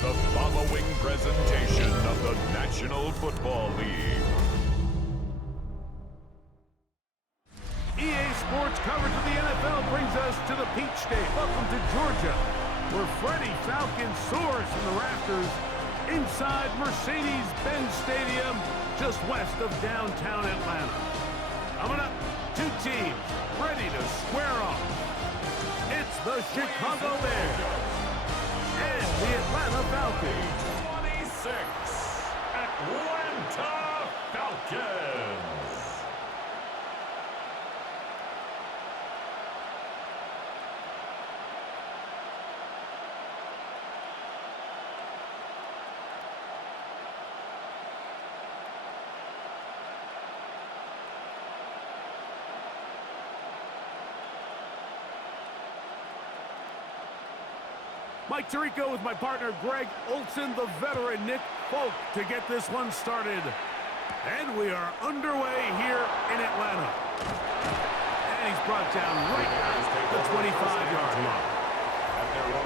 the following presentation of the National Football League. EA Sports coverage of the NFL brings us to the Peach State. Welcome to Georgia, where Freddie Falcon soars from the rafters inside Mercedes-Benz Stadium, just west of downtown Atlanta. Coming up, two teams ready to square off. It's the Chicago Bears and the Atlanta Falcons. 26, Atlanta Falcons. Mike Tirico with my partner Greg Olson, the veteran Nick Folk to get this one started. And we are underway here in Atlanta. And he's brought down right at the 25-yard line.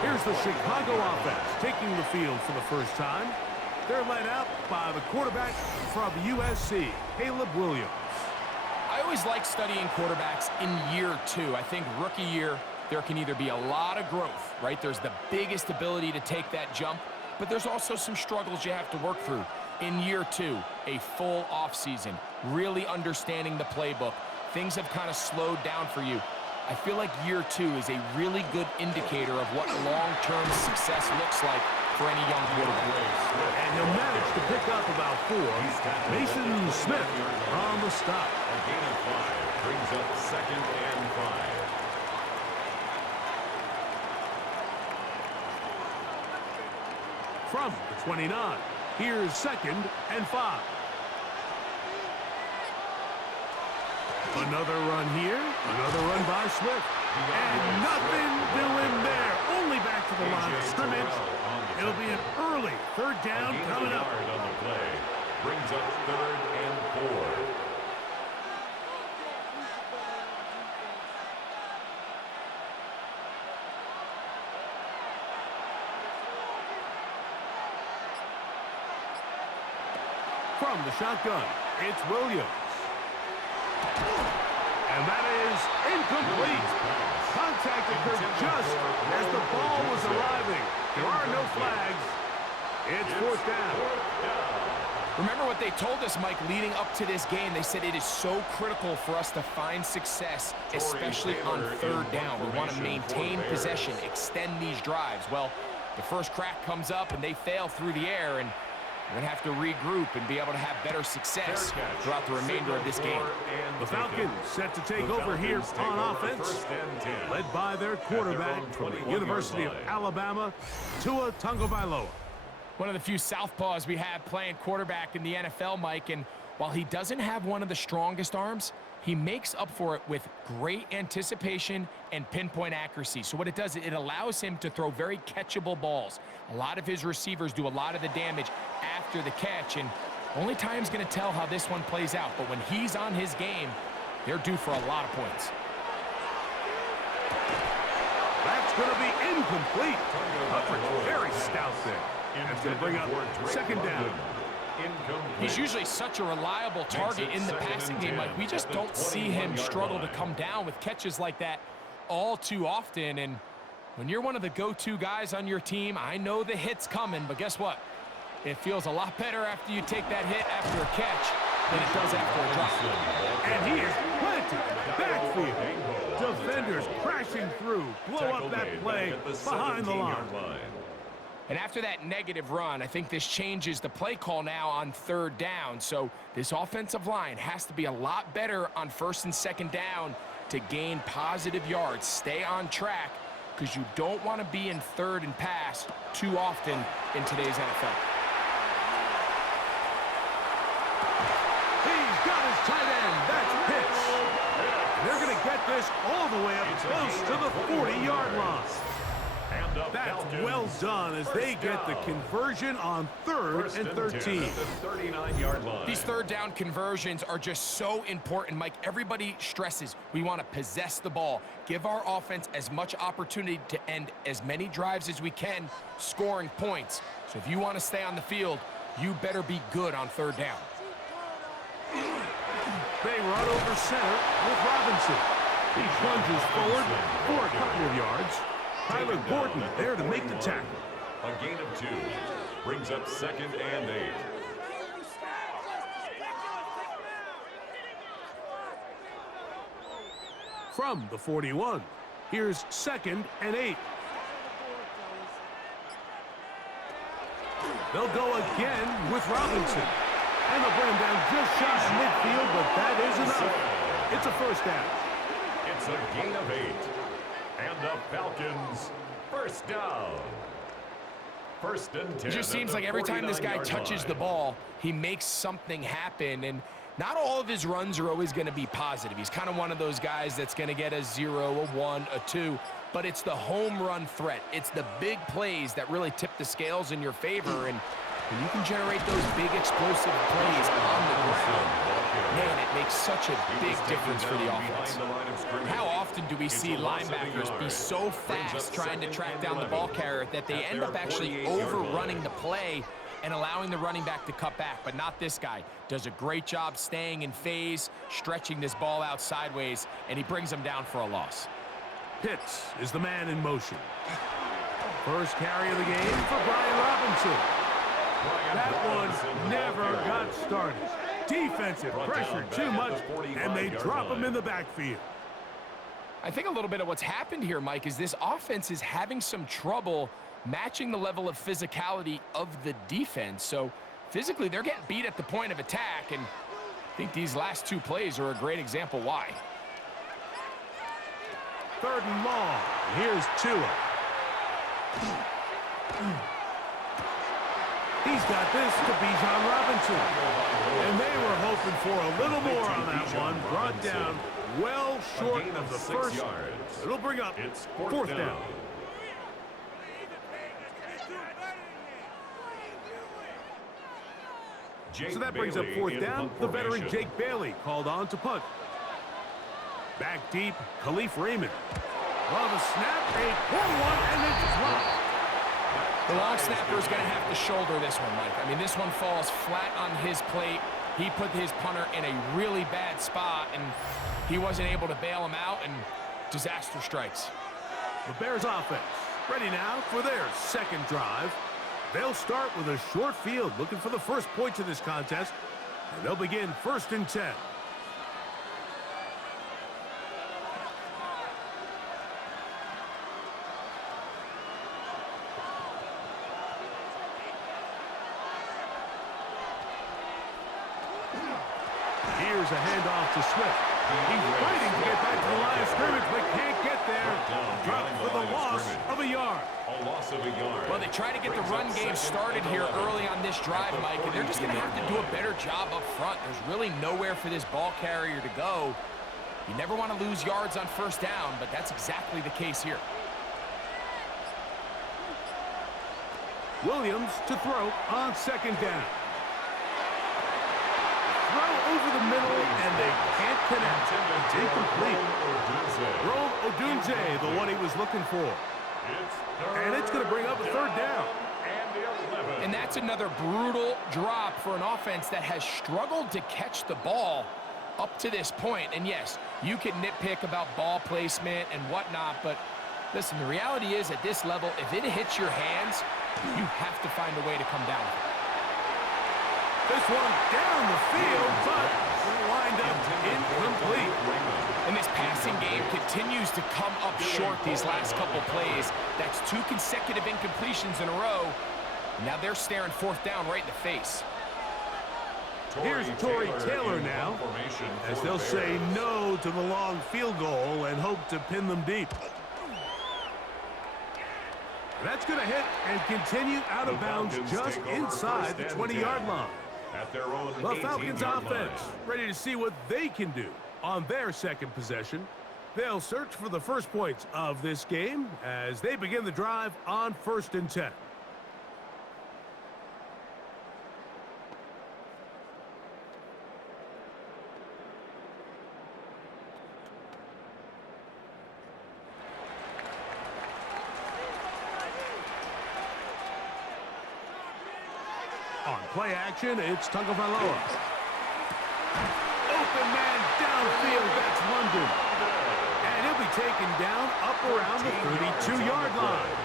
Here's the Chicago offense taking the field for the first time. They're led out by the quarterback from USC, Caleb Williams. I always like studying quarterbacks in year two. I think rookie year, there can either be a lot of growth, right? There's the biggest ability to take that jump, but there's also some struggles you have to work through. In year two, a full offseason, really understanding the playbook. Things have kind of slowed down for you. I feel like year two is a really good indicator of what long-term success looks like for any young quarterback. And he'll manage to pick up about 4. Mason Smith on the stop. A gain of 5 brings up 2nd and 5. From the 29, here's 2nd and 5. Another run here, another run by Swift. And nothing doing there, only back to the line of scrimmage. It'll be an early 3rd down coming up. On the play brings up 3rd and 4. From the shotgun, it's Williams. And that is incomplete. Contact occurred just as the ball was arriving. There are no flags. It's 4th down. Remember what they told us, Mike, leading up to this game? They said it is so critical for us to find success, especially on 3rd down. We want to maintain possession, extend these drives. Well, the first crack comes up, and they fail through the air, and we're going to have to regroup and be able to have better success throughout the remainder of this game. The Falcons set to take over here on offense, led by their quarterback from the University of Alabama, Tua Tagovailoa. One of the few southpaws we have playing quarterback in the NFL, Mike, and while he doesn't have one of the strongest arms, he makes up for it with great anticipation and pinpoint accuracy. So what it does, it allows him to throw very catchable balls. A lot of his receivers do a lot of the damage after the catch, and only time's going to tell how this one plays out. But when he's on his game, they're due for a lot of points. That's going to be incomplete. Coverage very stout there. That's going to bring up 2nd down. He's usually such a reliable target in the passing game. Like, we just don't see him struggle to come down with catches like that all too often. And when you're one of the go-to guys on your team, I know the hit's coming, but guess what? It feels a lot better after you take that hit after a catch than it does after a drop. And he is planted backfield. Defenders crashing through. Blow up that play behind the line. And after that negative run, I think this changes the play call now on 3rd down. So this offensive line has to be a lot better on 1st and 2nd down to gain positive yards. Stay on track, because you don't want to be in 3rd and pass too often in today's NFL. He's got his tight end. That's Pitts. They're going to get this all the way up close to the 40-yard line. And the That's Falcons well done as they first get the down. conversion on 3rd and 13. At the 39-yard line. These third down conversions are just so important, Mike. Everybody stresses we want to possess the ball, give our offense as much opportunity to end as many drives as we can, scoring points. So if you want to stay on the field, you better be good on 3rd down. They run over center with Robinson. He plunges forward for a couple of yards. Tyler Gordon there to make the tackle. A gain of 2 brings up 2nd and 8. From the 41, here's 2nd and 8. They'll go again with Robinson. And they'll bring him down just shy of midfield, but that is enough. It's a first down. It's a gain of 8. And the Falcons first down. 1st and 10. It just seems like every time this guy touches the ball, he makes something happen. And not all of his runs are always going to be positive. He's kind of one of those guys that's going to get a 0, a 1, a 2. But it's the home run threat. It's the big plays that really tip the scales in your favor. And when you can generate those big explosive plays on the ground, man, it makes such a big difference for the offense. How often do we see linebackers be so fast trying to track down the ball carrier that they end up actually overrunning the play and allowing the running back to cut back? But not this guy. Does a great job staying in phase, stretching this ball out sideways, and he brings him down for a loss. Pitts is the man in motion. First carry of the game for Brian Robinson. That one never got started. Defensive pressure too much, and they drop him in the backfield. I think a little bit of what's happened here, Mike, is this offense is having some trouble matching the level of physicality of the defense. So physically, they're getting beat at the point of attack, and I think these last 2 plays are a great example why. 3rd and long. Here's Tua. He's got this to Bijan Robinson. And they were hoping for a little more on that one. Brought down well short of the first. It'll bring up 4th down. So that brings up 4th down. The veteran Jake Bailey called on to punt. Back deep, Khalif Raymond. Well, the snap, a poor one, and it's dropped. The long snapper is going to have to shoulder this one, Mike. I mean, this one falls flat on his plate. He put his punter in a really bad spot, and he wasn't able to bail him out, and disaster strikes. The Bears offense ready now for their 2nd drive. They'll start with a short field, looking for the first points of this contest, and they'll begin 1st and 10. Here's a handoff to Swift. He's fighting to get back to the line of scrimmage, but can't get there. Dropped for the loss of a yard. A loss of a yard. Well, they try to get the run game started here early on this drive, Mike, and they're just going to have to do a better job up front. There's really nowhere for this ball carrier to go. You never want to lose yards on 1st down, but that's exactly the case here. Williams to throw on 2nd down. Throw over the middle, and they can't connect. It's incomplete. Rome Odunze, the one he was looking for. And it's going to bring up a 3rd down. And that's another brutal drop for an offense that has struggled to catch the ball up to this point. And yes, you can nitpick about ball placement and whatnot, but listen, the reality is at this level, if it hits your hands, you have to find a way to come down with it. This one down the field, but wind up incomplete. And this passing game continues to come up short these last couple plays. That's 2 consecutive incompletions in a row. Now they're staring 4th down right in the face. Here's Torrey Taylor now, as they'll say no to the long field goal and hope to pin them deep. That's going to hit and continue out of bounds just inside the 20-yard line. The Falcons offense ready to see what they can do on their 2nd possession. They'll search for the first points of this game as they begin the drive on 1st and 10. On play action, it's Tagovailoa. Open man downfield, that's London. And he'll be taken down up around the 32-yard line.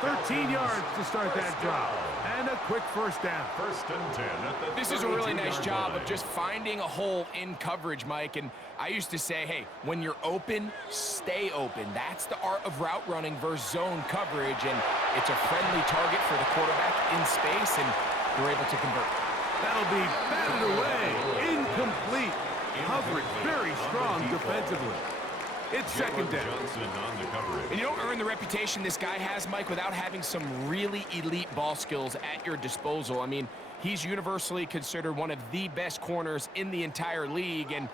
13 yards to start that drive. And a quick first down. 1st and 10 at the This is a really 32-yard nice job line. of just finding a hole in coverage, Mike. And I used to say, hey, when you're open, stay open. That's the art of route running versus zone coverage. And it's a friendly target for the quarterback in space, and they're able to convert. That'll be batted away. Incomplete. Coverage very strong defensively. It's 2nd down. Johnson on the coverage. And you don't earn the reputation this guy has, Mike, without having some really elite ball skills at your disposal. I mean, he's universally considered one of the best corners in the entire league, and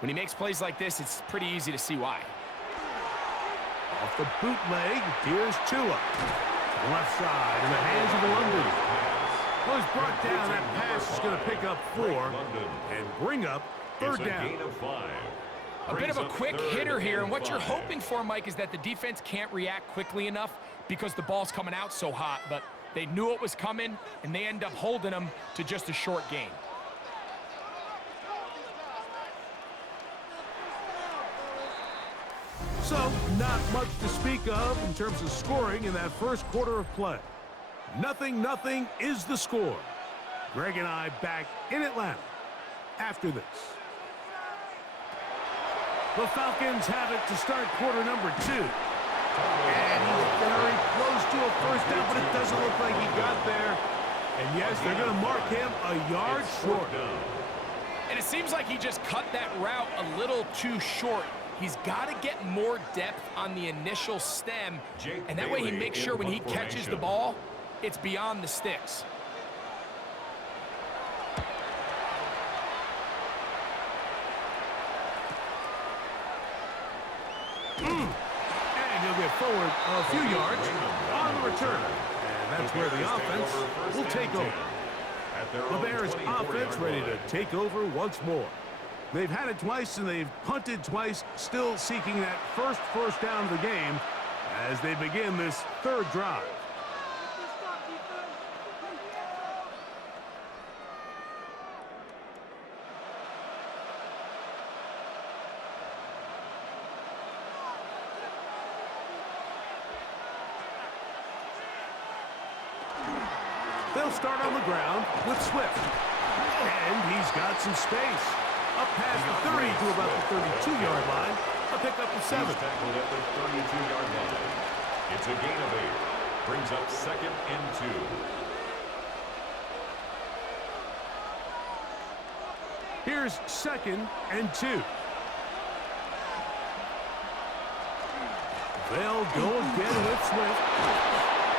when he makes plays like this, it's pretty easy to see why. Off the bootleg, here's Tua. Left side in the hands of London. Well, he's brought down. That pass is going to pick up 4 and bring up 3rd It's a down. gain of 5. A bit of a Brings up quick 3rd hitter here, and what you're 5. hoping for, Mike, is that the defense can't react quickly enough because the ball's coming out so hot, but they knew it was coming, and they end up holding them to just a short gain. So, not much to speak of in terms of scoring in that first quarter of play. 0-0 is the score. Greg and I back in Atlanta after this. The Falcons have it to start quarter number 2. And he's very close to a first down, but it doesn't look like he got there. And yes, they're going to mark him a yard short. And it seems like he just cut that route a little too short. He's got to get more depth on the initial stem, and that way he makes sure when he catches the ball, it's beyond the sticks. And he'll get forward a few yards on the return. And that's where the offense will take over. The Bears offense ready to take over once more. They've had it twice and they've punted twice, still seeking that first down of the game as they begin this 3rd drive. They'll start on the ground with Swift. And he's got some space. Up past the 30 to about the 32-yard line. A pick up of 7. He's tackled at the 32-yard line. It's a gain of 8. Brings up 2nd and 2. Here's 2nd and 2. They'll go again with Swift.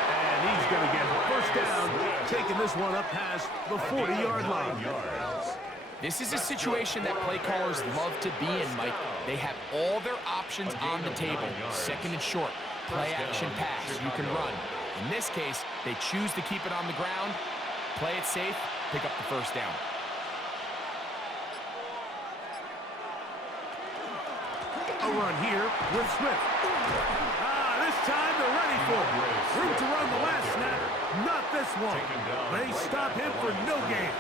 And he's going to get first down, taking this one up past the 40-yard line. This is a situation that play callers love to be in, Mike. They have all their options on the table. 2nd and short, play action pass, you can run. In this case, they choose to keep it on the ground, play it safe, pick up the first down. A run here with Swift. This time they're ready for it. Room to run the last snap, not this one. They stop him for no gain.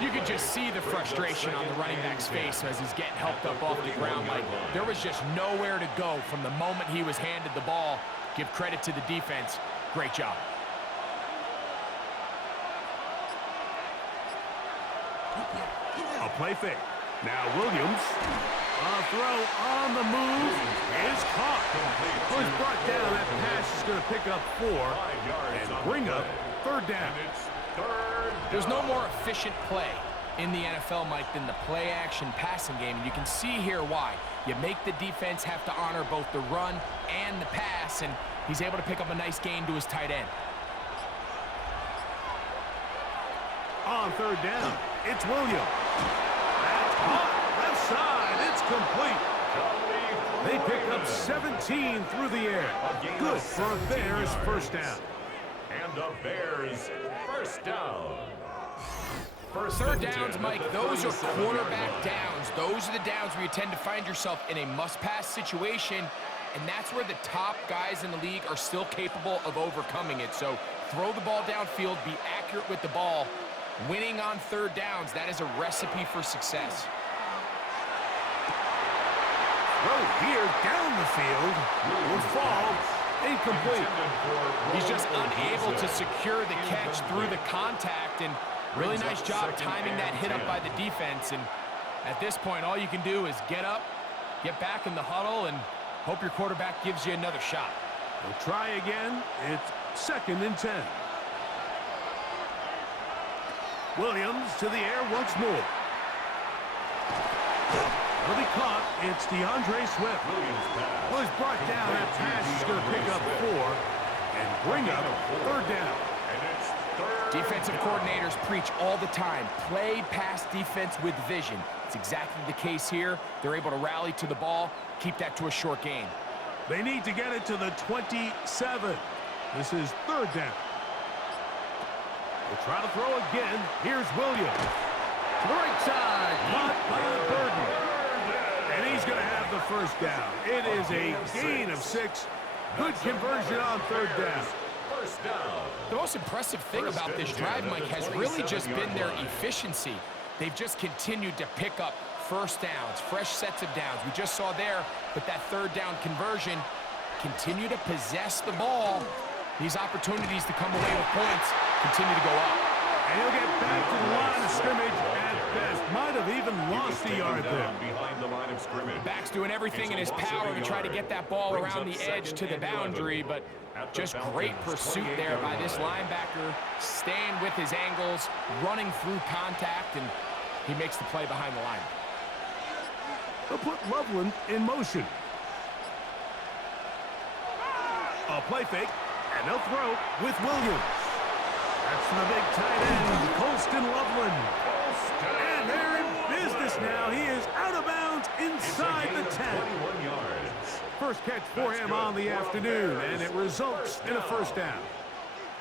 You could just see the frustration on the running back's face as he's getting helped up off the ground. Like, there was just nowhere to go from the moment he was handed the ball. Give credit to the defense. Great job. A play fake. Now Williams. A throw on the move is caught. So he's brought down. That pass is going to pick up 4 and bring up 3rd down. There's no more efficient play in the NFL, Mike, than the play-action passing game. And you can see here why. You make the defense have to honor both the run and the pass, and he's able to pick up a nice gain to his tight end. On 3rd down, it's Williams. That's caught. Left side, It's complete. They pick up 17 through the air. Good for a Bears first down. And a Bears first down. Third downs, Mike, those are quarterback downs. Those are the downs where you tend to find yourself in a must-pass situation, and that's where the top guys in the league are still capable of overcoming it. So throw the ball downfield, be accurate with the ball. Winning on third downs, that is a recipe for success. Throw here down the field will fall incomplete. He's just unable to secure the catch through the contact, and really nice job timing that hit up by the defense. And at this point, all you can do is get up, get back in the huddle, and hope your quarterback gives you another shot. We'll try again. It's 2nd and 10. Williams to the air once more. Will be caught. It's DeAndre Swift. Well, he's brought down. That pass is going to pick up 4 and bring up third down. Defensive coordinators preach all the time, play pass defense with vision. It's exactly the case here. They're able to rally to the ball, keep that to a short gain. They need to get it to the 27. This is third down. We'll try to throw again. Here's Williams. To the right side, caught by Burden. And he's going to have the first down. It is a gain of 6. Good conversion on third down. The most impressive thing about this drive, Mike, has really just been their efficiency. They've just continued to pick up first downs, fresh sets of downs. We just saw there with that third down conversion, continue to possess the ball. These opportunities to come away with points continue to go up. And he'll get back to the line of scrimmage at best. Might have even lost a yard there. Behind the line of scrimmage. Back's doing everything in his power to try to get that ball around the edge to the boundary, but just great pursuit there by this linebacker, staying with his angles, running through contact, and he makes the play behind the line. They'll put Loveland in motion. A play fake, and they'll throw with Williams. That's the big tight end, Colston Loveland. And they're in business now. He is out of bounds inside the 10. 21 yards. First catch for him on the afternoon, and it results in a first down.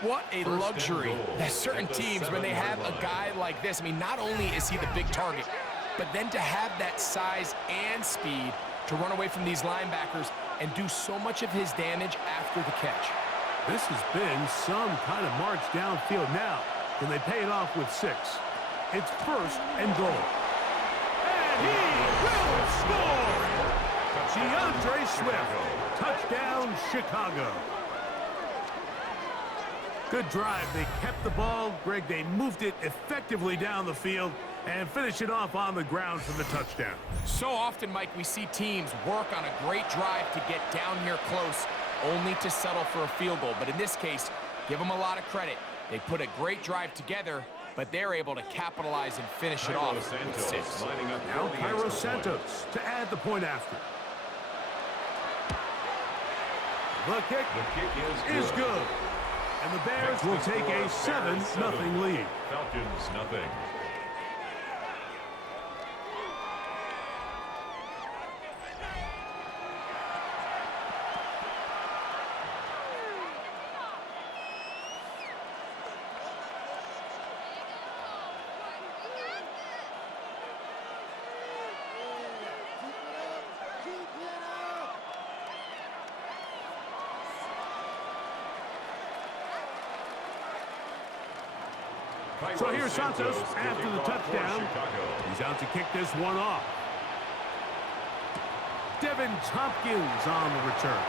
What a luxury that certain teams, when they have a guy like this, I mean, not only is he the big target, but then to have that size and speed to run away from these linebackers and do so much of his damage after the catch. This has been some kind of march downfield now. Can they pay it off with 6? It's 1st and goal. And he will score! DeAndre Swift, touchdown Chicago. Good drive. They kept the ball. Greg, they moved it effectively down the field and finish it off on the ground for the touchdown. So often, Mike, we see teams work on a great drive to get down here close, only to settle for a field goal. But in this case, give them a lot of credit. They put a great drive together, but they're able to capitalize and finish it off with 6. Now Cairo Santos to add the point after. The kick is good. And the Bears will take a 7-0 lead. Falcons nothing. So here's Santos after the touchdown. He's out to kick this one off. Devin Tompkins on the return.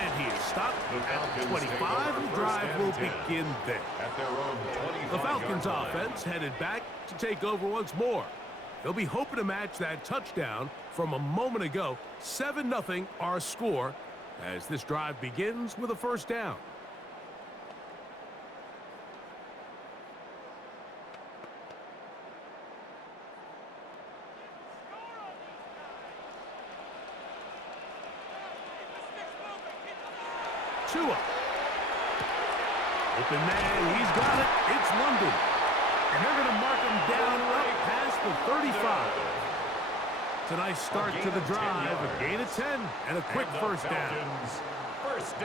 And he is stopped at 25. The drive will begin there. The Falcons offense headed back to take over once more. They'll be hoping to match that touchdown from a moment ago. 7-0 our score, as this drive begins with a first down. Tua. Open man, he's got it. It's London. And they're going to mark him down up past the 35. It's a nice start to the drive, a gain of 10, and a quick first down.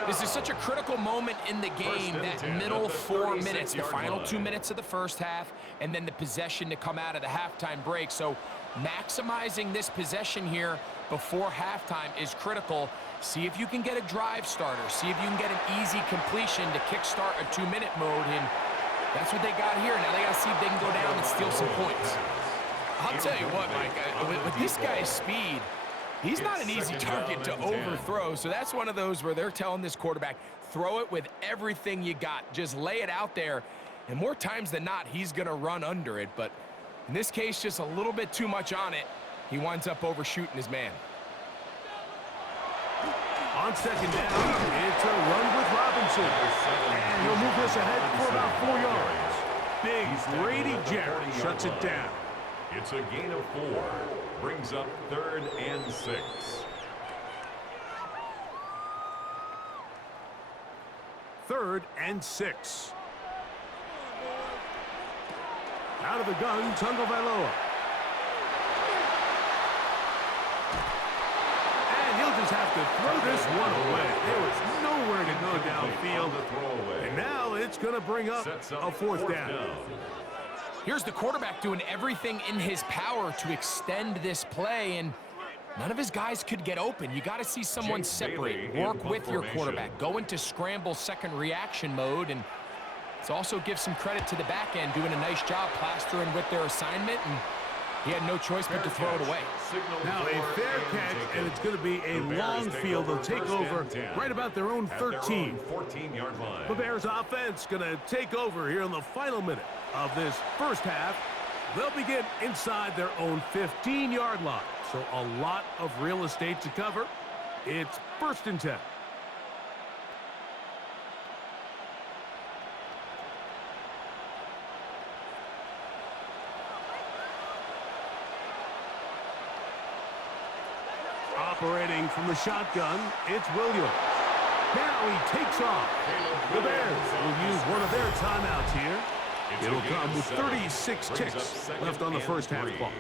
This is such a critical moment in the game, that middle 4 minutes, the final 2 minutes of the first half, and then the possession to come out of the halftime break. So maximizing this possession here before halftime is critical. See if you can get a drive starter. See if you can get an easy completion to kickstart a 2-minute mode, and that's what they got here. Now they got to see if they can go down and steal some points. I'll tell you what, Mike, with this guy's speed, he's not an easy target to overthrow. So that's one of those where they're telling this quarterback, throw it with everything you got. Just lay it out there. And more times than not, he's going to run under it. But in this case, just a little bit too much on it. He winds up overshooting his man. On second down, it's a run with Robinson. And he'll move this ahead for about 4 yards. Big Brady Jarrett shuts it down. It's a gain of 4. Brings up 3rd and 6. Third and 6. Out of the gun, Tagovailoa. And he'll just have to throw this one away. There was nowhere to go downfield. And now it's going to bring up a fourth down. Here's the quarterback doing everything in his power to extend this play, and none of his guys could get open. You got to see someone separate, work with your quarterback, go into scramble second reaction mode, and it's also give some credit to the back end doing a nice job plastering with their assignment, and he had no choice but to throw it away. Now a fair catch, and it's going to be a long field. They'll take over right about their own 13. 14-yard line. The Bears offense going to take over here in the final minute of this first half. They'll begin inside their own 15-yard line. So a lot of real estate to cover. It's 1st and 10. Operating from the shotgun, it's Williams. Now he takes off. The Bears will use one of their timeouts here. It'll come with 36 ticks left on the first half clock.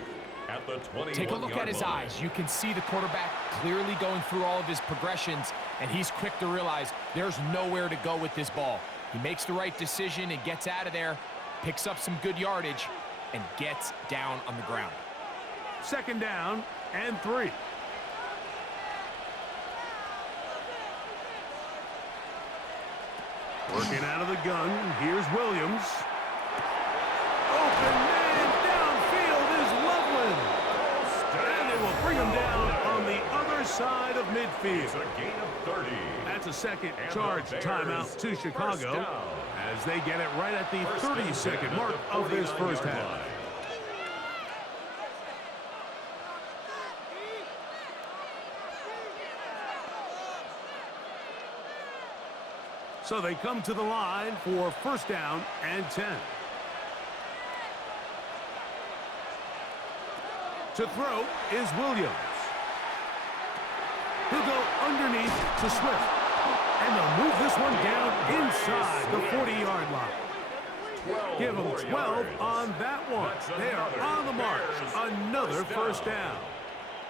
Take a look at his eyes. You can see the quarterback clearly going through all of his progressions, and he's quick to realize there's nowhere to go with this ball. He makes the right decision and gets out of there, picks up some good yardage, and gets down on the ground. Second down and 3. Working out of the gun, here's Williams. Open man downfield is Loveland. And they will bring him down on the other side of midfield. It's a gain of 30. That's a second charge timeout to Chicago as they get it right at the 30-second mark of this first half. So they come to the line for 1st down and 10. To throw is Williams. He'll go underneath to Swift. And they'll move this one down inside the 40-yard line. Give them 12 on that one. They are on the march. Another first down.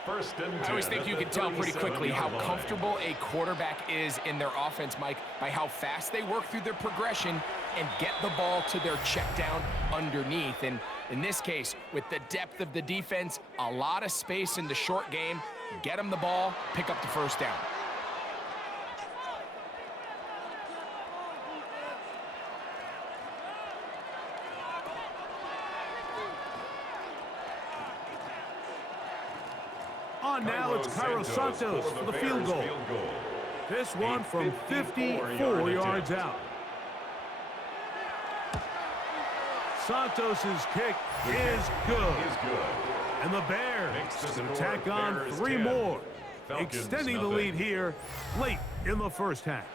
I always think you can tell pretty quickly how comfortable a quarterback is in their offense, Mike, by how fast they work through their progression and get the ball to their check down underneath. And in this case, with the depth of the defense, a lot of space in the short game, get them the ball, pick up the first down. On now, it's Cairo Santos for the field goal. This one from 54 yards out. Santos's kick is good. And the Bears can tack on 3 more, extending the lead here late in the first half.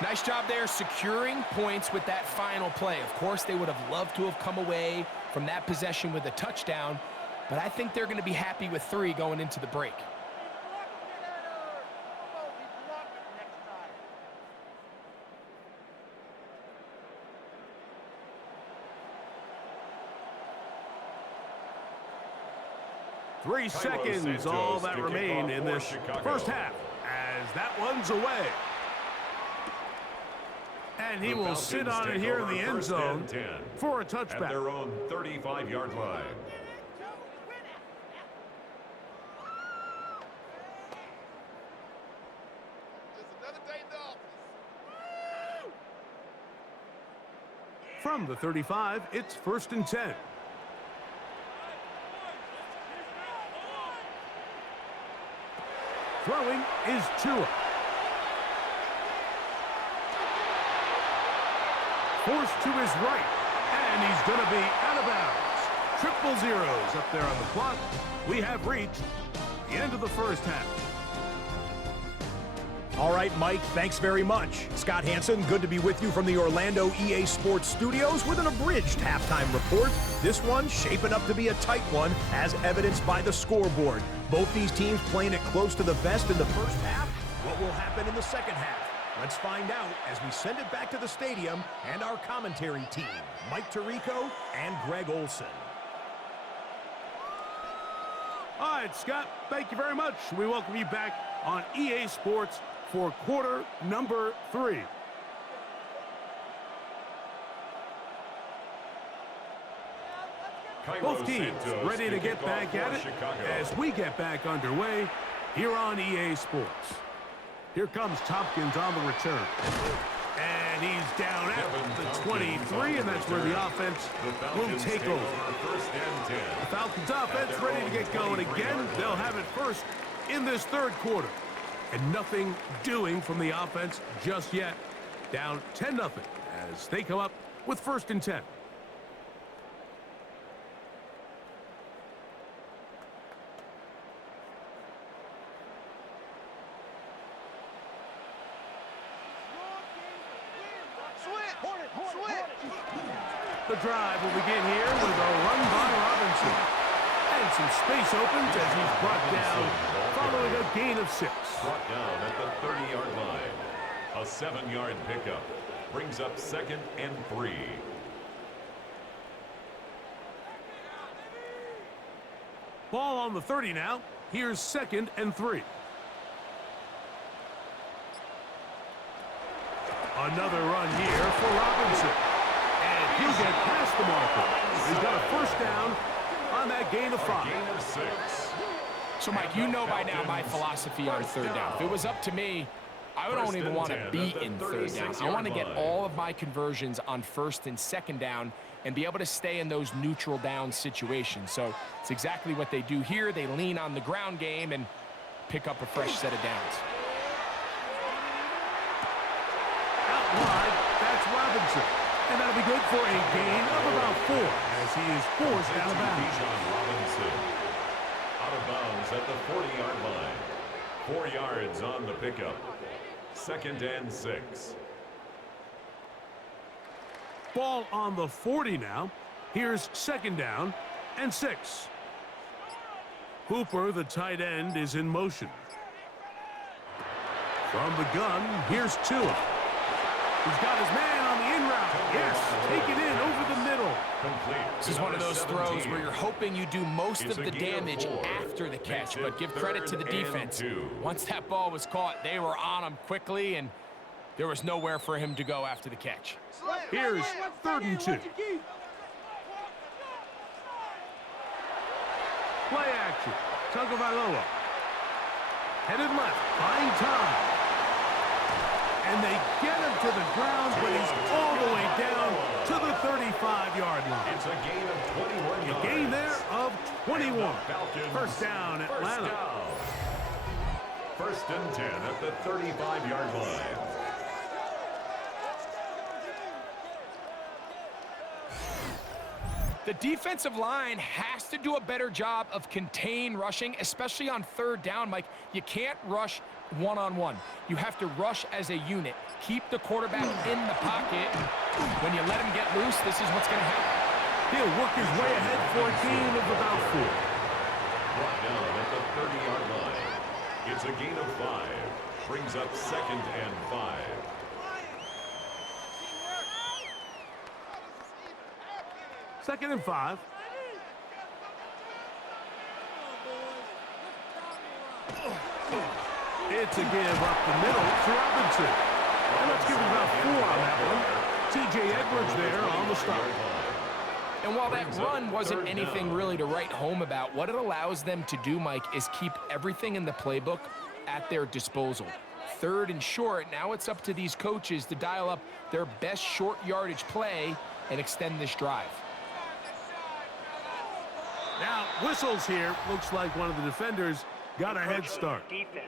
Nice job there securing points with that final play. Of course, they would have loved to have come away from that possession with a touchdown, but I think they're going to be happy with 3 going into the break. 3 seconds, all that remain in this first half, as that one's away. And he will sit on it here in the end zone for a touchback. At their own 35-yard line. From the 35, it's 1st and 10. Throwing is Tua. Forced to his right, and he's going to be out of bounds. Triple zeros up there on the clock. We have reached the end of the first half. All right, Mike, thanks very much. Scott Hansen, good to be with you from the Orlando EA Sports Studios with an abridged halftime report. This one shaping up to be a tight one, as evidenced by the scoreboard. Both these teams playing it close to the vest in the first half. What will happen in the second half? Let's find out as we send it back to the stadium and our commentary team, Mike Tirico and Greg Olson. All right, Scott, thank you very much. We welcome you back on EA Sports for quarter number 3. Both teams ready to get back at it as we get back underway here on EA Sports. Here comes Tompkins on the return. And he's down at the 23, and that's where the offense will take over. The Falcons offense ready to get going again. They'll have it first in this third quarter. And nothing doing from the offense just yet. Down 10-0 as they come up with 1st and 10. The drive will begin here with a run by Robinson. And some space opens as he's brought down following a gain of 6. Brought down at the 30-yard line. A 7-yard pickup brings up 2nd and 3. Ball on the 30 now. Here's 2nd and 3. Another run here for Robinson. And he'll get past the marker. He's got a first down on that gain of 5. Gain of 6. So, Mike, you know by now my philosophy on third down. If it was up to me, I don't even want to be in third down. I want to get all of my conversions on 1st and 2nd down and be able to stay in those neutral down situations. So it's exactly what they do here. They lean on the ground game and pick up a fresh set of downs. Out wide, that's Robinson. And that'll be good for a gain of about 4 as he is forced out of bounds. Robinson out of bounds at the 40-yard line. 4 yards on the pickup. 2nd and 6. Ball on the 40 now. Here's 2nd down and 6. Hooper, the tight end, is in motion. From the gun, here's Tua. He's got his man on the in route. Yes, take it in over the middle. Complete. This is one of those throws where you're hoping you do most of the damage after the catch, but give credit to the defense. Once that ball was caught, they were on him quickly, and there was nowhere for him to go after the catch. Here's 3rd and 2. Play action. Tagovailoa. Headed left, buying time. And they get him to the ground, but he's all the way down to the 35-yard line. It's a gain of 21 yards. A gain there of 21. First down, Atlanta. 1st and 10 at the 35-yard line. The defensive line has to do a better job of contain rushing, especially on 3rd down, Mike. You can't rush one-on-one. You have to rush as a unit. Keep the quarterback in the pocket. When you let him get loose, this is what's going to happen. He'll work his way ahead for a gain of about 4. Brought down at the 30-yard line. It's a gain of 5. Brings up 2nd and 5. it to give up the middle to Robinson. And let's give him about 4 on that one. T.J. Edwards there on the start. And while that run wasn't anything really to write home about, what it allows them to do, Mike, is keep everything in the playbook at their disposal. 3rd and short, now it's up to these coaches to dial up their best short yardage play and extend this drive. Now, whistles here. Looks like one of the defenders got a head start. Defense.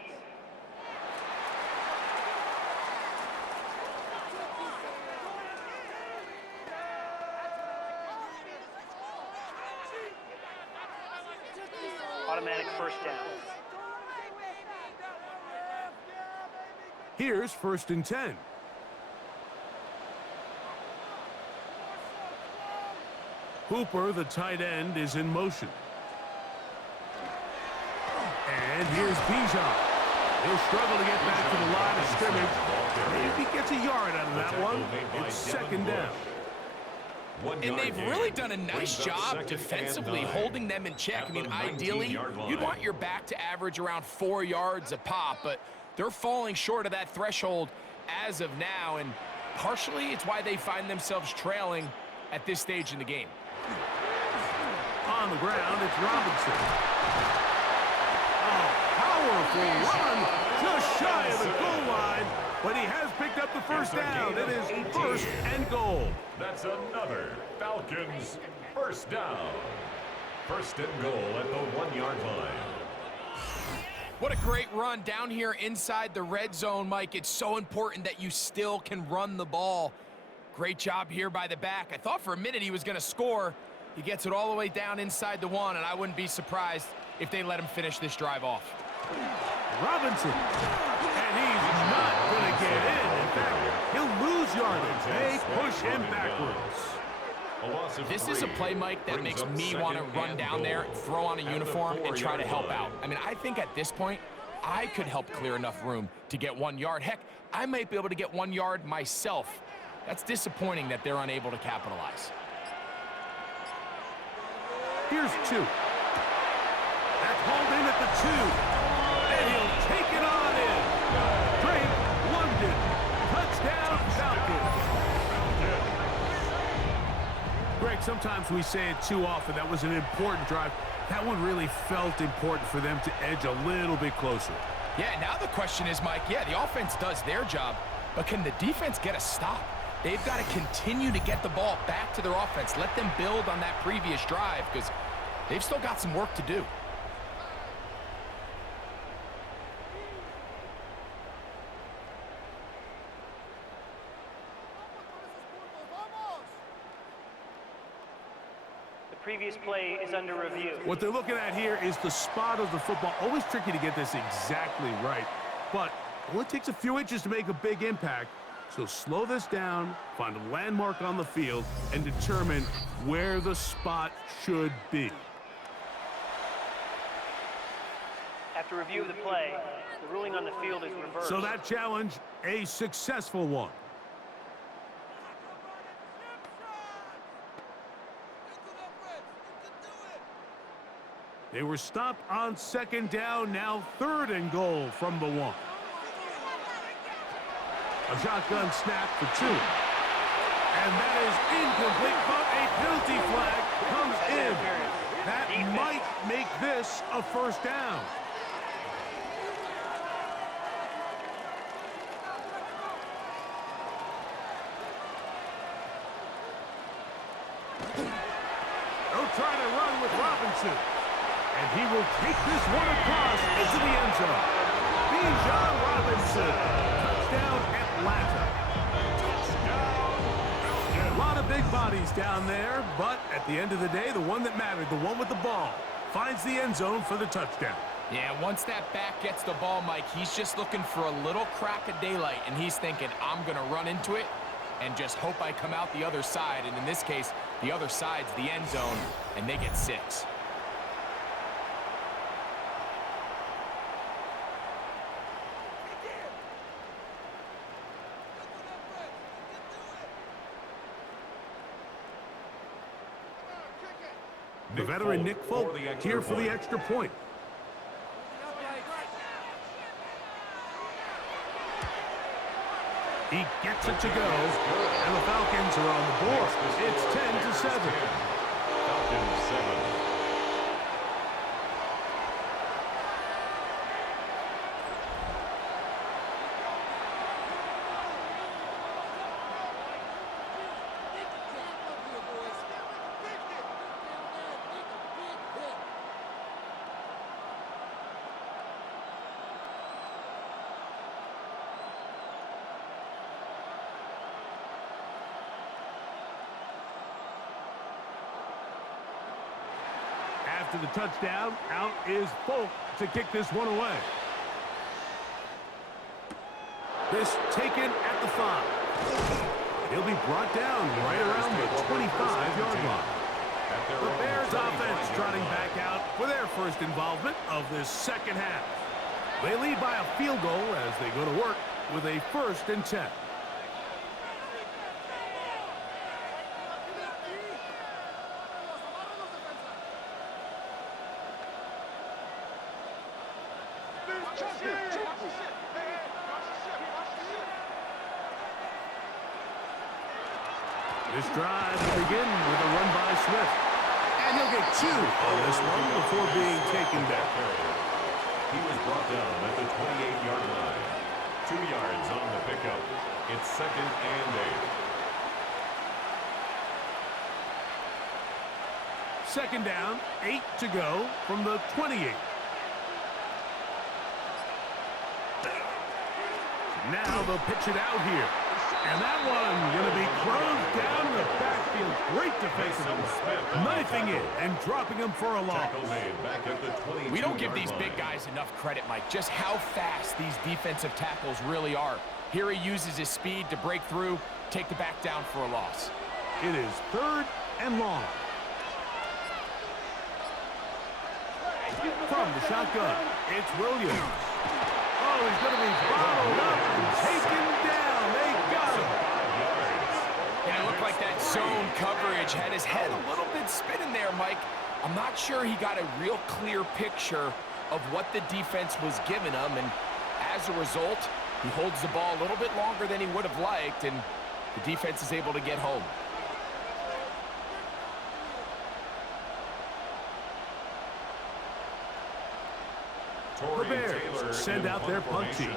Automatic first down. Here's 1st and 10. Hooper, the tight end, is in motion. And here's Bijan. He'll struggle to get back to the line of scrimmage. Maybe gets a yard out of that one. It's 2nd down. And they've really done a nice job defensively holding them in check. I mean, ideally, you'd want your back to average around 4 yards a pop, but they're falling short of that threshold as of now, and partially it's why they find themselves trailing at this stage in the game. On the ground, it's Robinson. A powerful run, just shy of the goal line, but he has picked up the first down. It is 1st and goal. That's another Falcons first down. 1st and goal at the 1-yard line. What a great run down here inside the red zone, Mike. It's so important that you still can run the ball. Great job here by the back. I thought for a minute he was going to score. He gets it all the way down inside the 1, and I wouldn't be surprised if they let him finish this drive off. Robinson, and he's not going to get in. In fact, he'll lose yardage. They push him backwards. This is a play, Mike, that makes me want to run down there, throw on a uniform, and try to help out. I mean, I think at this point, I could help clear enough room to get 1 yard. Heck, I might be able to get 1 yard myself. That's disappointing that they're unable to capitalize. Here's 2. That's hauled in at the 2. And he'll take it on in. Drake London. Touchdown, Falcons. Greg, sometimes we say it too often. That was an important drive. That one really felt important for them to edge a little bit closer. Yeah, now the question is, Mike, yeah, the offense does their job, but can the defense get a stop? They've got to continue to get the ball back to their offense. Let them build on that previous drive because they've still got some work to do. The previous play is under review. What they're looking at here is the spot of the football. Always tricky to get this exactly right, but it only takes a few inches to make a big impact. So slow this down, find a landmark on the field, and determine where the spot should be. After review of the play, the ruling on the field is reversed. So that challenge, a successful one. They were stopped on 2nd down, now 3rd and goal from the 1. A shotgun snap for 2. And that is incomplete, but a penalty flag comes in. That might make this a 1st down. They'll try to run with Robinson. And he will take this one across into the end zone. Bijan Robinson. Touchdown, Atlanta. A lot of big bodies down there, but at the end of the day, the one that mattered, the one with the ball, finds the end zone for the touchdown. Yeah, once that back gets the ball, Mike, he's just looking for a little crack of daylight, and he's thinking, I'm going to run into it and just hope I come out the other side. And in this case, the other side's the end zone, and they get 6. The veteran Nick Folk here for the extra point. He gets it to go, and the Falcons are on the board. It's 10-7. Falcons 7. After the touchdown, out is Folk to kick this one away. This taken at the 5. He'll be brought down right around the 25-yard line. The Bears offense trotting back out for their first involvement of this second half. They lead by a field goal as they go to work with a 1st and 10. This drive will begin with a run by Swift. And he'll get 2 on this one before being taken back. He was brought down at the 28-yard line. 2 yards on the pickup. It's 2nd and 8. 2nd down, 8 to go from the 28. Now they'll pitch it out here. And that one going to be closed down in the backfield. Great defensive, knifing it and dropping him for a loss. We don't give these big guys enough credit, Mike, just how fast these defensive tackles really are. Here he uses his speed to break through, take the back down for a loss. It is 3rd and long. From the shotgun, it's Williams. Oh, he's going to be bottled up and taken down. They got him. And it looked like that zone coverage had his head a little bit spinning there, Mike. I'm not sure he got a real clear picture of what the defense was giving him, and as a result, he holds the ball a little bit longer than he would have liked, and the defense is able to get home. The Bears send out their punt team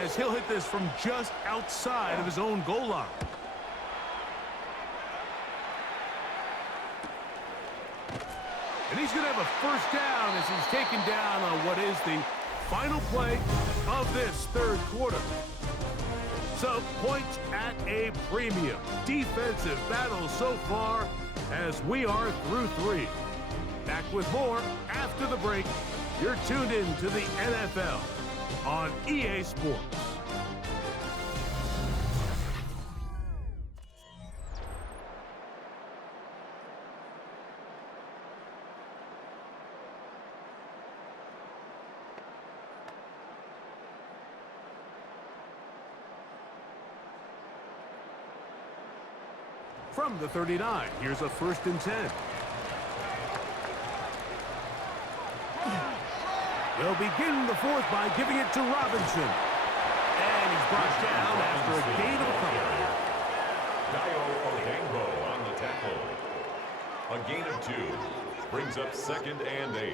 as he'll hit this from just outside of his own goal line. And he's going to have a 1st down as he's taken down on what is the final play of this 3rd quarter. So points at a premium. Defensive battle so far as we are through 3. Back with more after the break. You're tuned in to the NFL on EA Sports. From the 39, here's a 1st and 10. They'll begin the 4th by giving it to Robinson. And he's brought down after a gain of a couple. On the tackle. A gain of 2 brings up 2nd and 8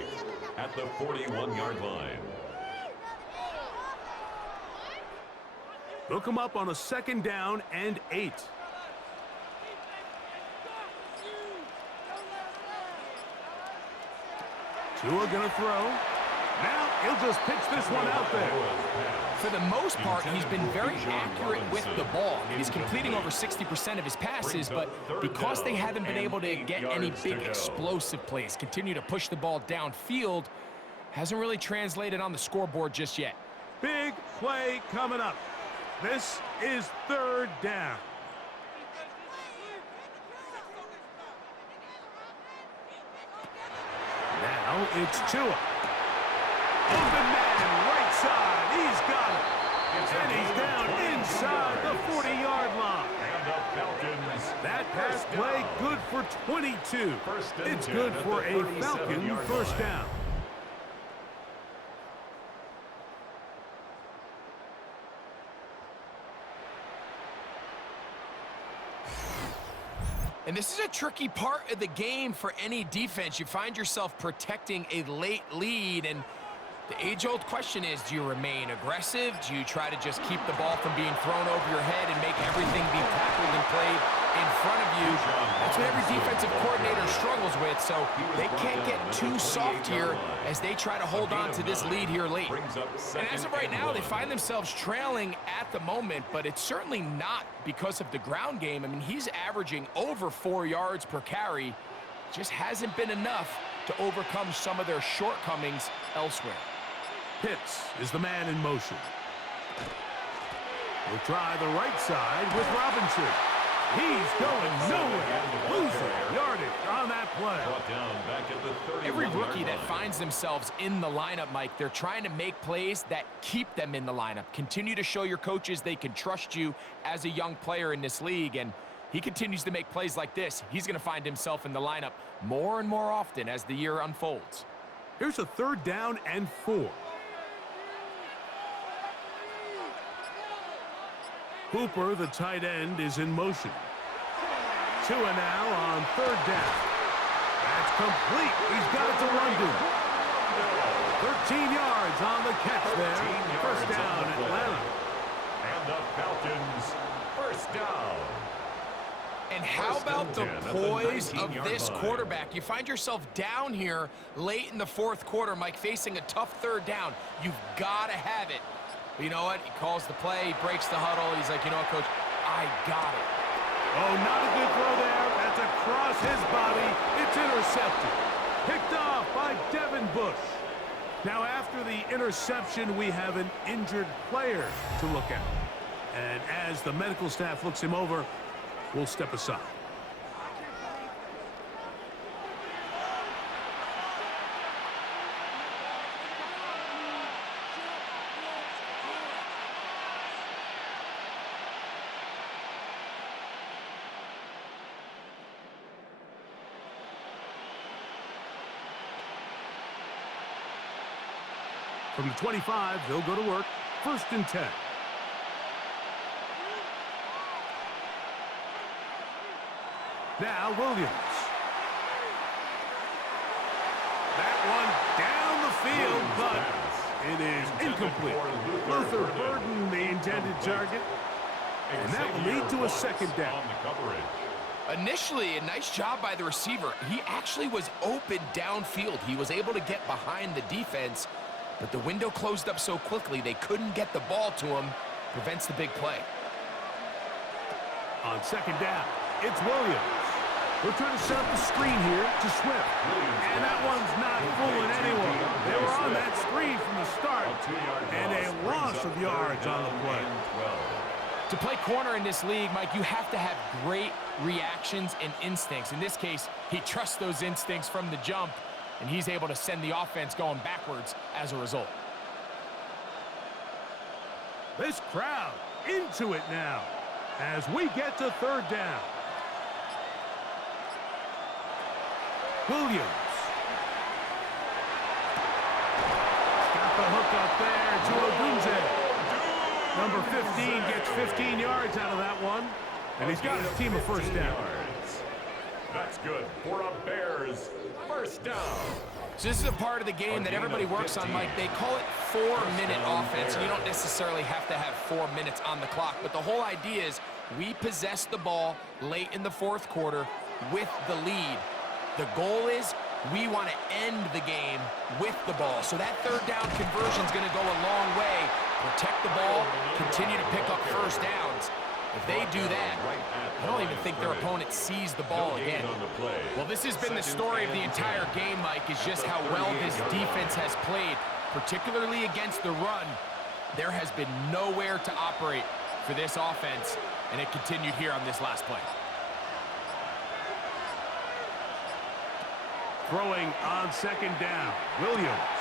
at the 41-yard line. They'll come up on a 2nd down and 8. Tua gonna throw. Now he'll just pitch this one out there. For the most part, he's been very accurate with the ball. He's completing over 60% of his passes, but because they haven't been able to get any big explosive plays, continue to push the ball downfield, hasn't really translated on the scoreboard just yet. Big play coming up. This is 3rd down. Now it's Tua. Open man, right side. He's got it. And he's down inside the 40-yard line. That pass play good for 22. It's good for a Falcon 1st down. And this is a tricky part of the game for any defense. You find yourself protecting a late lead, and the age-old question is, do you remain aggressive? Do you try to just keep the ball from being thrown over your head and make everything be tackled and played in front of you? That's what every defensive coordinator struggles with, so they can't get too soft here as they try to hold on to this lead here late. And as of right now, they find themselves trailing at the moment, but it's certainly not because of the ground game. I mean, he's averaging over 4 yards per carry. Just hasn't been enough to overcome some of their shortcomings elsewhere. Pitts is the man in motion. We'll try the right side with Robinson. He's going nowhere. Losing yardage on that play. Every rookie that finds themselves in the lineup, Mike, they're trying to make plays that keep them in the lineup. Continue to show your coaches they can trust you as a young player in this league, and he continues to make plays like this. He's going to find himself in the lineup more and more often as the year unfolds. Here's a 3rd down and 4. Hooper, the tight end, is in motion. Tua now on 3rd down. That's complete. He's got it to London. 13 yards on the catch there. 1st down, Atlanta. And the Falcons, 1st down. And how about the poise of this quarterback? You find yourself down here late in the 4th quarter, Mike, facing a tough 3rd down. You've got to have it. But you know what? He calls the play, he breaks the huddle. He's like, you know what, Coach? I got it. Oh, not a good throw there. That's across his body. It's intercepted. Picked off by Devin Bush. Now, after the interception, we have an injured player to look at. And as the medical staff looks him over, we'll step aside. From the 25, they'll go to work. 1st and 10. Now Williams. That one down the field, but it is incomplete. Luther Burden, the intended target. And that will lead to a 2nd down. Initially, a nice job by the receiver. He actually was open downfield. He was able to get behind the defense, but the window closed up so quickly they couldn't get the ball to him. Prevents the big play. On 2nd down, it's Williams. We're trying to set up the screen here to Swift. And that one's not fooling anyone. They were on that screen from the start. And a loss of yards on the play. To play corner in this league, Mike, you have to have great reactions and instincts. In this case, he trusts those instincts from the jump, and he's able to send the offense going backwards as a result. This crowd into it now as we get to 3rd down. Williams. Got the hook up there to Ogunze. Number 15 gets 15 yards out of that one. And he's got his team a 1st down. That's good for a Bears 1st down. So this is a part of the game that everybody works on, Mike. They call it 4-minute offense. You don't necessarily have to have 4 minutes on the clock. But the whole idea is we possess the ball late in the 4th quarter with the lead. The goal is we want to end the game with the ball. So that 3rd down conversion is going to go a long way. Protect the ball, continue to pick up 1st downs. If they do that, I don't even think their opponent sees the ball again. Well, this has been the story of the entire game, Mike, is just how well this defense has played, particularly against the run. There has been nowhere to operate for this offense, and it continued here on this last play. Throwing on 2nd down, Williams.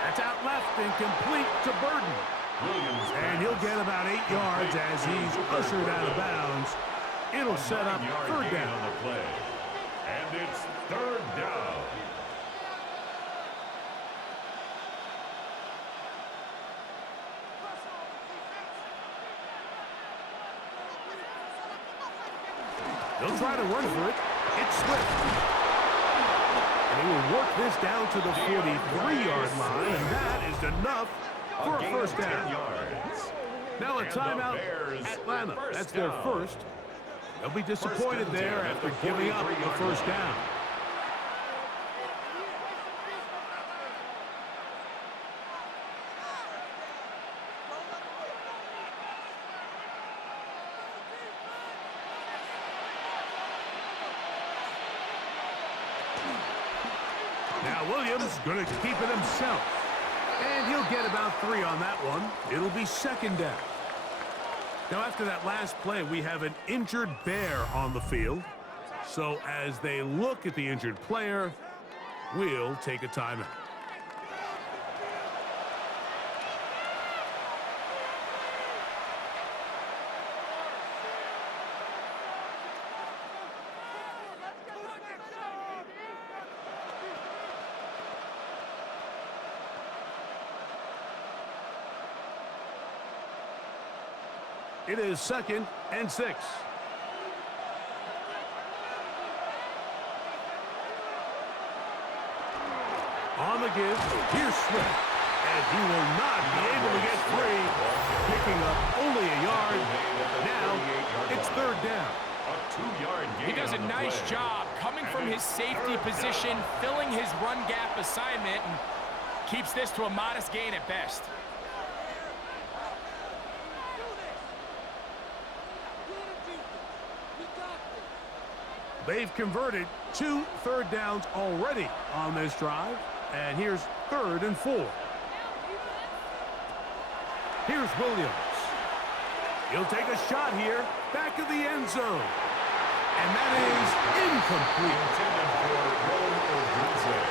That's out left and complete to Burden. And he'll get about 8 yards as he's ushered out of bounds. It'll set up 3rd down. And it's 3rd down. They'll try to run for it. It's Swift. And he will work this down to the 43-yard line, and that is enough for a first down. Now a timeout, Atlanta. That's their first. They'll be disappointed there after giving up the first down. Now Williams going to keep it himself. And he'll get about 3 on that one. It'll be second down. Now, after that last play, we have an injured Bear on the field. So as they look at the injured player, we'll take a timeout. It is 2nd and 6. On the give, here's Swift. And he will not be able to get free, picking up only a yard. Now, it's 3rd down. He does a nice job coming from his safety position, filling his run gap assignment, and keeps this to a modest gain at best. They've converted 2 third downs already on this drive. And here's 3rd and 4. Here's Williams. He'll take a shot here, back of the end zone. And that is incomplete.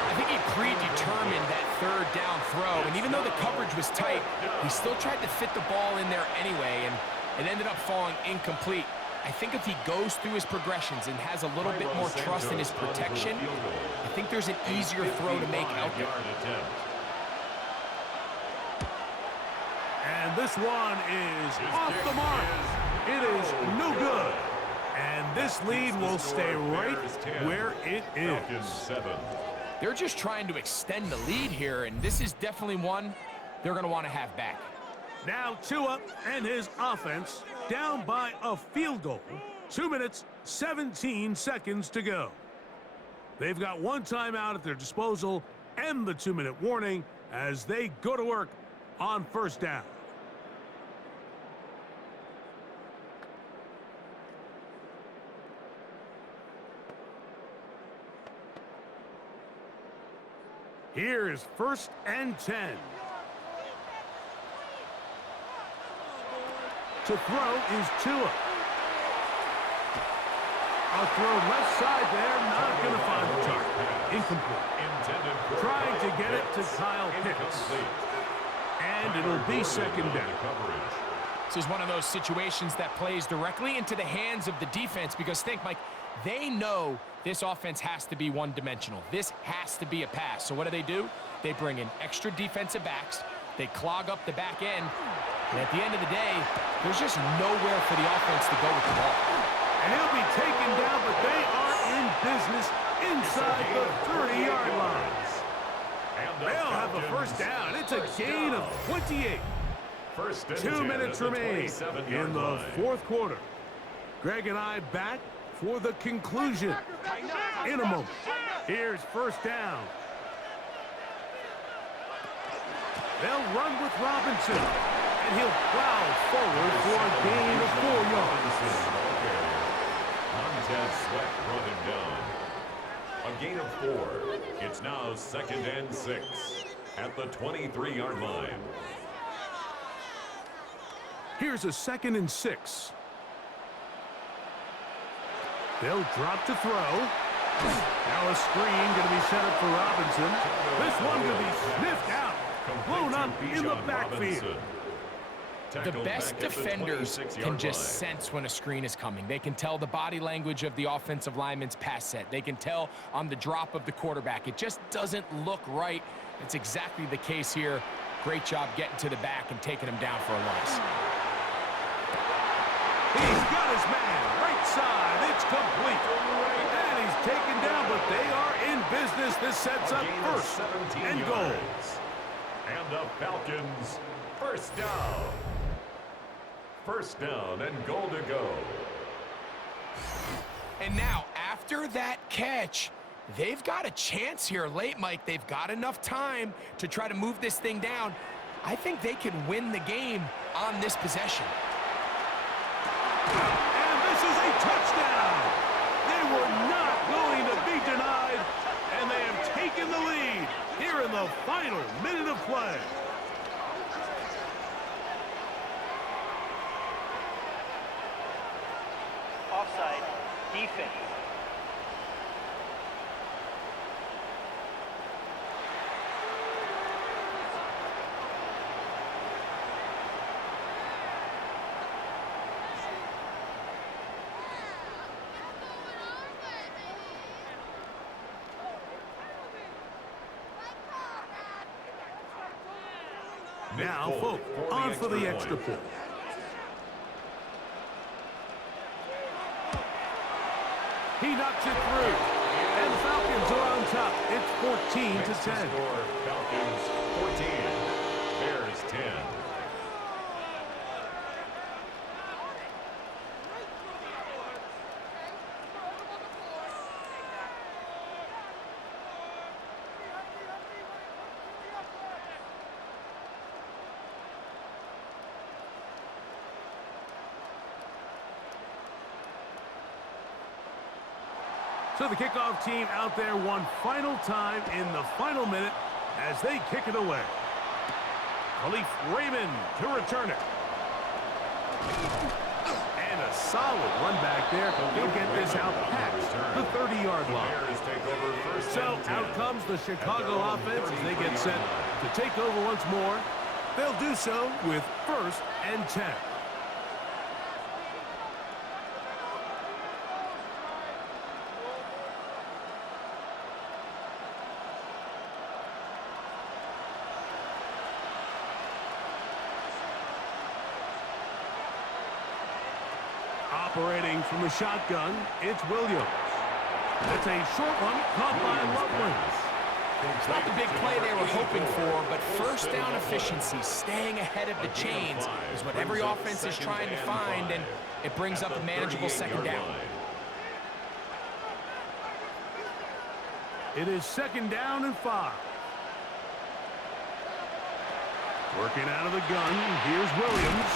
I think he predetermined that 3rd down throw. And even though the coverage was tight, he still tried to fit the ball in there anyway. And it ended up falling incomplete. I think if he goes through his progressions and has a little bit more trust in his protection, I think there's an easier throw to make out there. And this one is off the mark. It is no good. And this lead will stay right where it is. They're just trying to extend the lead here, and this is definitely one they're going to want to have back. Now Tua and his offense down by a field goal. 2 minutes, 17 seconds to go. They've got 1 timeout at their disposal and the 2-minute warning as they go to work on first down. Here is 1st and 10. To throw is Tua. A throw left side there, not going to find the target. Incomplete. Trying to get it to Kyle Pitts. And it'll be second down. This is one of those situations that plays directly into the hands of the defense because think, Mike, they know this offense has to be one-dimensional. This has to be a pass. So what do? They bring in extra defensive backs. They clog up the back end. And at the end of the day, there's just nowhere for the offense to go with the ball. And he'll be taken down, but they are in business inside the 30-yard line. They'll have the first down. It's a gain of 28. 2 minutes remaining in the 4th quarter. Greg and I back for the conclusion in a moment. Here's first down. They'll run with Robinson, and he'll plow forward for a gain of 4 yards. Montez Sweat brought him down. A gain of 4. It's now 2nd and 6 at the 23-yard line. Here's a 2nd and 6. They'll drop to throw. Now a screen going to be set up for Robinson. This one going to be sniffed out. Blown up in the backfield. The best defenders can just sense when a screen is coming. They can tell the body language of the offensive lineman's pass set. They can tell on the drop of the quarterback. It just doesn't look right. It's exactly the case here. Great job getting to the back and taking him down for a loss. He's got his man. Right outside. It's complete. And he's taken down, but they are in business. This sets up first and goal. And the Falcons, first down. First down and goal to go. And now, after that catch, they've got a chance here late, Mike. They've got enough time to try to move this thing down. I think they can win the game on this possession. And this is a touchdown. They were not going to be denied, and they have taken the lead here in the final minute of play. Offside. Defense. Now, Folk on for the extra point. He knocks it through. And the Falcons are on top. It's 14-10. Falcons 14, Bears 10. So the kickoff team out there one final time in the final minute as they kick it away. Khalif Raymond to return it. And a solid run back there. He'll get this out past the 30-yard line. So out comes the Chicago offense as they get set to take over once more. They'll do so with 1st and 10. Operating from the shotgun, it's Williams. That's a short one, caught by Loveland. It's not the big play they were hoping for, but first down efficiency, staying ahead of the chains, is what every offense is trying to find, and it brings up a manageable second down. It is 2nd down and 5. Working out of the gun, here's Williams.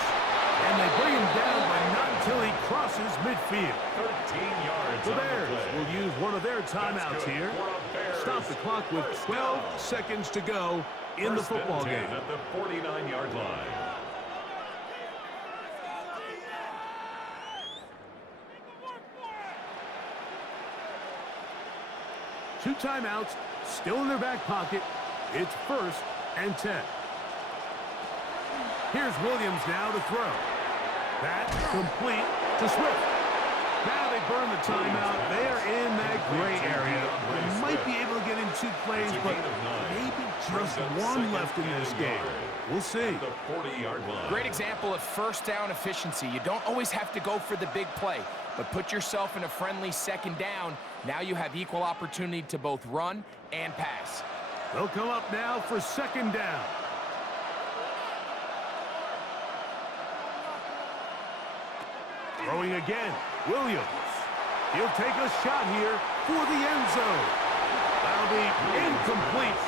And they bring him down, but not until he crosses midfield. 13 yards. The Bears will use one of their timeouts here. Stop the clock with 12 seconds to go in the football game. At the 49-yard line. Two timeouts still in their back pocket. It's 1st and 10. Here's Williams now to throw. That's complete to Swift. Now they burn the timeout. They are in that gray area. They might be able to get in 2 plays, but maybe just one left in this game. We'll see. The 40-yard line. Great example of first down efficiency. You don't always have to go for the big play, but put yourself in a friendly second down. Now you have equal opportunity to both run and pass. They'll come up now for 2nd down. Throwing again, Williams. He'll take a shot here for the end zone. That'll be incomplete.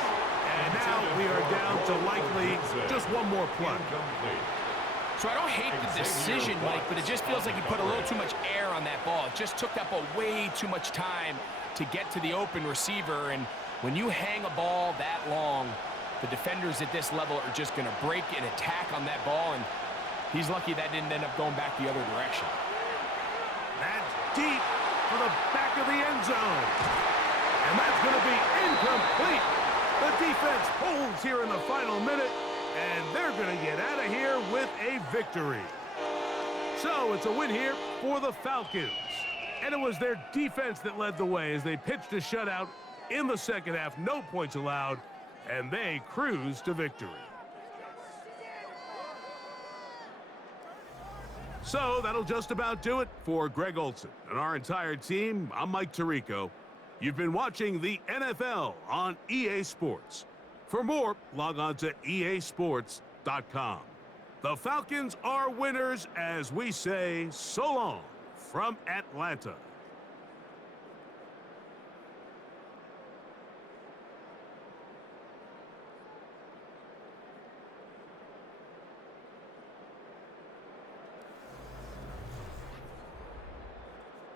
And now we are down to likely just one more play. So I don't hate the decision, Mike, but it just feels like he put a little too much air on that ball. It just took that ball way too much time to get to the open receiver. And when you hang a ball that long, the defenders at this level are just going to break and attack on that ball. And he's lucky that didn't end up going back the other direction. That's deep for the back of the end zone. And that's going to be incomplete. The defense holds here in the final minute, and they're going to get out of here with a victory. So it's a win here for the Falcons. And it was their defense that led the way as they pitched a shutout in the second half. No points allowed, and they cruised to victory. So that'll just about do it for Greg Olson and our entire team. I'm Mike Tirico. You've been watching the NFL on EA Sports. For more, log on to easports.com. The Falcons are winners as we say so long from Atlanta.